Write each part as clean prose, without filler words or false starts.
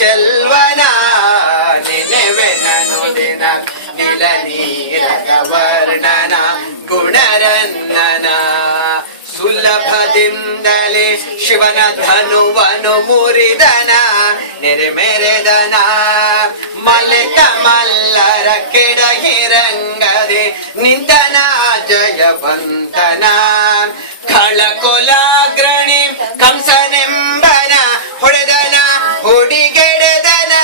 ಚೆಲ್ವನ ನೆನೆವೆನನು ದಿನ ನಿಲ ನೀರದ ವರ್ಣನ ಗುಣರನ್ನನ ಸುಲಭದಿಂದಲೇ ಶಿವನ ಧನುವನು ಮುರಿದನ ನೆರೆ ಮೆರೆದನ ಮಲೆತ ಮಲ್ಲರ ಕೆಡಹಿರಂಗದೆ ನಿಂತನ ಜಯವಂತನ ಖಳಕೊಲಾಗ್ರಣಿ ಕಂಸನೆಂಬನ ಹೊಡೆದನ ಹುಡಿಗೆಡೆದನ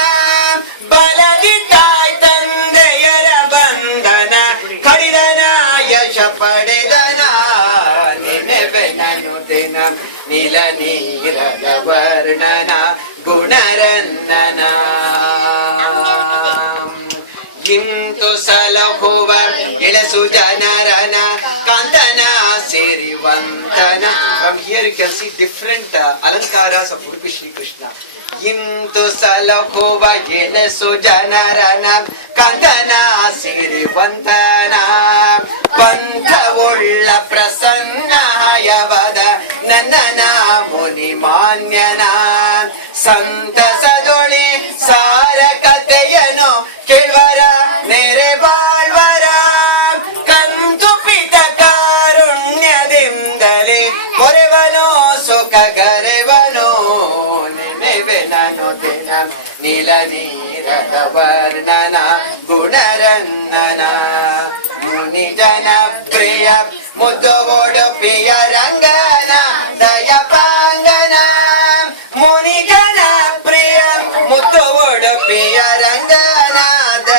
ಬಲದಿ ತಾಯ್ ತಂದೆಯರ ಬಂಧನ ಕಡಿದನ ಯಶ ಪಡೆದನ ನೆನೆವೆನನು ದಿನ ನಿಲ ನೀರದ ವರ್ಣನ ಗುಣರನ್ನನ ಇಂತು ಸಲಹುವ ಇಳಸು ಜನರನ ಕಾಂತನ ಸಿರಿವಂತನ. From here you can see different alankaras of Udupi Shri Krishna. ಇಂತು ಸಲಹುವ ಇಳಸು ಜನರನ ಕಾಂತನ ಸಿರಿವಂತನ ಪಂಥವುಳ್ಳ ಪ್ರಸನ್ನಯವದ ನನ್ನನ ಮುನಿ ಮಾನ್ಯನ ಸಂತಸದೊಳಿ ಸಾರ ಕಥೆಯನು ಕೇಳ್ವರ ನೆರೆ ಬಾಳ್ವರ ಕಂತುಪಿತ ಕಾರುಣ್ಯದಿಂದಲೇ ಕೊರೆವನೋ ಸುಖ ಗರೆವನೋ ನೆನೆವೆನನು ದಿನ ನೀಲ ನೀರದ ವರ್ಣನ ಗುಣರನ್ನನ ಮುನಿ ಜನ ಪ್ರಿಯ ಮುದ್ದು ಒಡುಪಿಯ